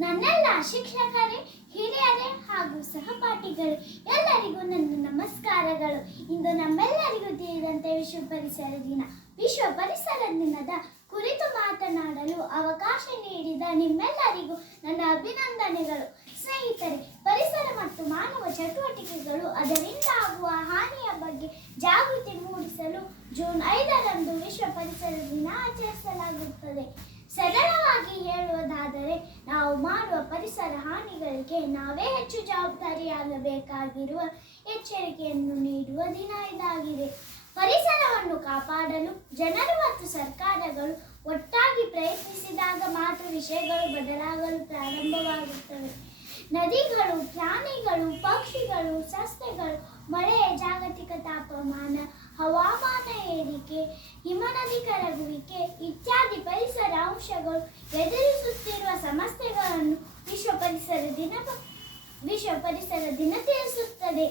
ನನ್ನೆಲ್ಲ ಶಿಕ್ಷಕರೇ, ಹಿರಿಯರೇ ಹಾಗೂ ಸಹಪಾಠಿಗಳು ಎಲ್ಲರಿಗೂ ನನ್ನ ನಮಸ್ಕಾರಗಳು. ಇಂದು ನಮ್ಮೆಲ್ಲರಿಗೂ ತಿಳಿದಂತೆ ವಿಶ್ವ ಪರಿಸರ ದಿನ. ವಿಶ್ವ ಪರಿಸರ ದಿನದ ಕುರಿತು ಮಾತನಾಡಲು ಅವಕಾಶ ನೀಡಿದ ನಿಮ್ಮೆಲ್ಲರಿಗೂ ನನ್ನ ಅಭಿನಂದನೆಗಳು. ಸ್ನೇಹಿತರೆ, ಪರಿಸರ ಮತ್ತು ಮಾನವ ಚಟುವಟಿಕೆಗಳು ಅದರಿಂದ ಆಗುವ ಹಾನಿಯ ಬಗ್ಗೆ ಜಾಗೃತಿ ಮೂಡಿಸಲು ಜೂನ್ 5ರಂದು ವಿಶ್ವ ಪರಿಸರ ದಿನ ಆಚರಿಸಲಾಗುತ್ತದೆ. ಸರಳವಾಗಿ ಹೇಳುವುದಾದರೆ, ನಾವು ಮಾಡುವ ಪರಿಸರ ಹಾನಿಗಳಿಗೆ ನಾವೇ ಹೆಚ್ಚು ಜವಾಬ್ದಾರಿಯಾಗಬೇಕಾಗಿರುವ ಎಚ್ಚರಿಕೆಯನ್ನು ನೀಡುವ ದಿನ ಇದಾಗಿದೆ. ಪರಿಸರವನ್ನು ಕಾಪಾಡಲು ಜನರು ಮತ್ತು ಸರ್ಕಾರಗಳು ಒಟ್ಟಾಗಿ ಪ್ರಯತ್ನಿಸಿದಾಗ ಮಾತ್ರ ವಿಷಯಗಳು ಬದಲಾಗಲು ಪ್ರಾರಂಭವಾಗುತ್ತವೆ. ನದಿಗಳು, ಪ್ರಾಣಿಗಳು, ಪಕ್ಷಿಗಳು, ಸಸ್ಯಗಳು, ಮಳೆ, ಜಾಗತಿಕ ತಾಪಮಾನ, ಹವಾಮಾನ ಏರಿಕೆ, ಹಿಮನದಿ ಕರಗುವಿಕೆ ಇತ್ಯಾದಿ ಪರಿಸರ ಅಂಶಗಳು ಎದುರಿಸುತ್ತಿರುವ ಸಮಸ್ಯೆಗಳನ್ನು ವಿಶ್ವ ಪರಿಸರ ದಿನ ತಿಳಿಸುತ್ತದೆ.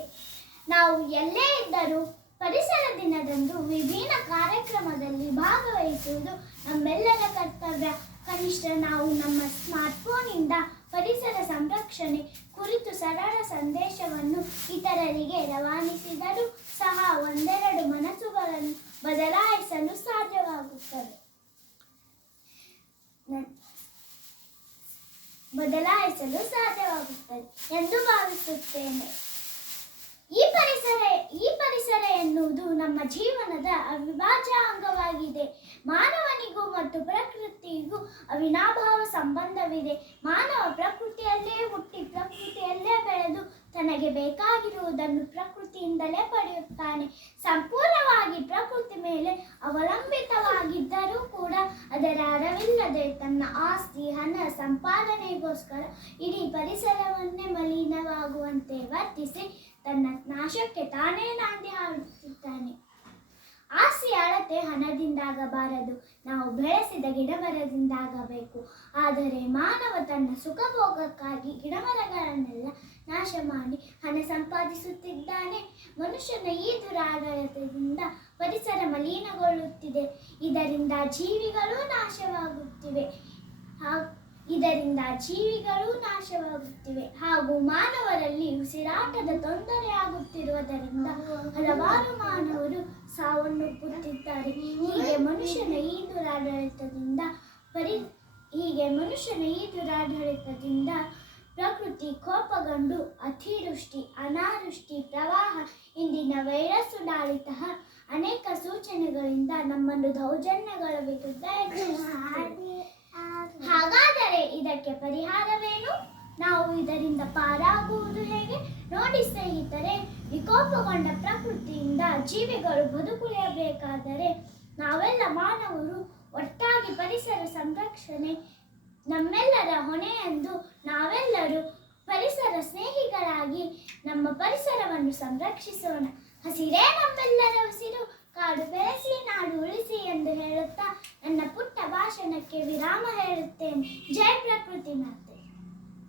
ನಾವು ಎಲ್ಲೇ ಇದ್ದರೂ ಪರಿಸರ ದಿನದಂದು ವಿಭಿನ್ನ ಕಾರ್ಯಕ್ರಮದಲ್ಲಿ ಭಾಗವಹಿಸುವುದು ನಮ್ಮೆಲ್ಲರ ಕರ್ತವ್ಯ. ಕನಿಷ್ಠ ನಾವು ನಮ್ಮ ಸ್ಮಾರ್ಟ್ಫೋನ್ನಿಂದ ಪರಿಸರ ಸಂರಕ್ಷಣೆ ಕುರಿತು ಸರಳ ಸಂದೇಶವನ್ನು ಇತರರಿಗೆ ರವಾನಿಸಿದರೂ ಸಹ ಒಂದೆರಡು ಮನಸ್ಸುಗಳನ್ನು ಬದಲಾಯಿಸಲು ಸಾಧ್ಯವಾಗುತ್ತದೆ ಎಂದು ಭಾವಿಸುತ್ತೇನೆ. ಈ ಪರಿಸರ ಎನ್ನುವುದು ನಮ್ಮ ಜೀವನದ ಅವಿಭಾಜ್ಯ ಅಂಗವಾಗಿದೆ. ಮಾನವನಿಗೂ ಮತ್ತು ಪ್ರಕೃತಿಗೂ ಅವಿನಾಭಾವ ಸಂಬಂಧವಿದೆ. ಮಾನವ ಪ್ರಕೃತಿಯಲ್ಲೇ ಹುಟ್ಟಿ ಪ್ರಕೃತಿಯಲ್ಲೇ ಬೆಳೆದು ತನಗೆ ಬೇಕಾಗಿರುವುದನ್ನು ಪ್ರಕೃತಿಯಿಂದಲೇ ಪಡೆಯುತ್ತಾನೆ. ಸಂಪೂರ್ಣವಾಗಿ ಪ್ರಕೃತಿ ಮೇಲೆ ಅವಲಂಬಿತವಾಗಿದ್ದರೂ ಕೂಡ ಅದರ ಅರಿವಿಲ್ಲದೆ ತನ್ನ ಆಸ್ತಿ, ಹಣ ಸಂಪಾದನೆಗೋಸ್ಕರ ಇಡೀ ಪರಿಸರವನ್ನೇ ಮಲಿನವಾಗುವಂತೆ ವರ್ತಿಸಿ ತನ್ನ ನಾಶಕ್ಕೆ ತಾನೇ ನಾಂದಿ ಹಾಡುತ್ತಿದ್ದಾನೆ. ಆಸ್ತಿ ಅಳತೆ ಹಣದಿಂದಾಗಬಾರದು, ನಾವು ಬೆಳೆಸಿದ ಗಿಡಮರದಿಂದಾಗಬೇಕು. ಆದರೆ ಮಾನವ ತನ್ನ ಸುಖಭೋಗಕ್ಕಾಗಿ ಗಿಡಮರಗಳನ್ನೆಲ್ಲ ನಾಶ ಮಾಡಿ ಹಣ ಸಂಪಾದಿಸುತ್ತಿದ್ದಾನೆ. ಮನುಷ್ಯನ ಈ ದುರಾಡಳಿತದಿಂದ ಪರಿಸರ ಮಲಿನಗೊಳ್ಳುತ್ತಿದೆ. ಇದರಿಂದ ಜೀವಿಗಳೂ ನಾಶವಾಗುತ್ತಿವೆ ಹಾಗೂ ಮಾನವರಲ್ಲಿ ಉಸಿರಾಟದ ತೊಂದರೆ ಆಗುತ್ತಿರುವುದರಿಂದ ಹಲವಾರು ಮಾನವರು ಸಾವನ್ನಪ್ಪುತ್ತಿದ್ದಾರೆ. ಹೀಗೆ ಮನುಷ್ಯನ ಈ ದುರಾಡಳಿತದಿಂದ ಪ್ರಕೃತಿ ಕೋಪಗೊಂಡು ಅತಿವೃಷ್ಟಿ, ಅನಾವೃಷ್ಟಿ, ಪ್ರವಾಹ, ಇಂದಿನ ವೈರಸ್ ದಾಳಿತಹ ಅನೇಕ ಸೂಚನೆಗಳಿಂದ ನಮ್ಮನ್ನು ದೌರ್ಜನ್ಯಗಳ ವಿರುದ್ಧ ಎಚ್ಚರಿಸುತ್ತದೆ. ಹಾಗಾದರೆ ಇದಕ್ಕೆ ಪರಿಹಾರವೇನು? ನಾವು ಇದರಿಂದ ಪಾರಾಗುವುದು ಹೇಗೆ? ನೋಡಿ ಸ್ನೇಹಿತರೆ, ವಿಕೋಪಗೊಂಡ ಪ್ರಕೃತಿಯಿಂದ ಜೀವಿಗಳು ಬದುಕುಳಿಯಬೇಕಾದರೆ ನಾವೆಲ್ಲ ಮಾನವರು ಒಟ್ಟಾಗಿ ಪರಿಸರ ಸಂರಕ್ಷಣೆ ನಮ್ಮೆಲ್ಲರ ಹೊಣೆ ಎಂದು ನಾವೆಲ್ಲರೂ ಪರಿಸರ ಸ್ನೇಹಿಗಳಾಗಿ ನಮ್ಮ ಪರಿಸರವನ್ನು ಸಂರಕ್ಷಿಸೋಣ. ಹಸಿರೇ ನಮ್ಮೆಲ್ಲರ ಉಸಿರು, ಕಾಡು ಬೆಳೆಸಿ ನಾಡು ಉಳಿಸಿ ಎಂದು ಹೇಳುತ್ತಾ ನನ್ನ ಪುಟ್ಟ ಭಾಷಣಕ್ಕೆ ವಿರಾಮ ಹೇಳುತ್ತೇನೆ.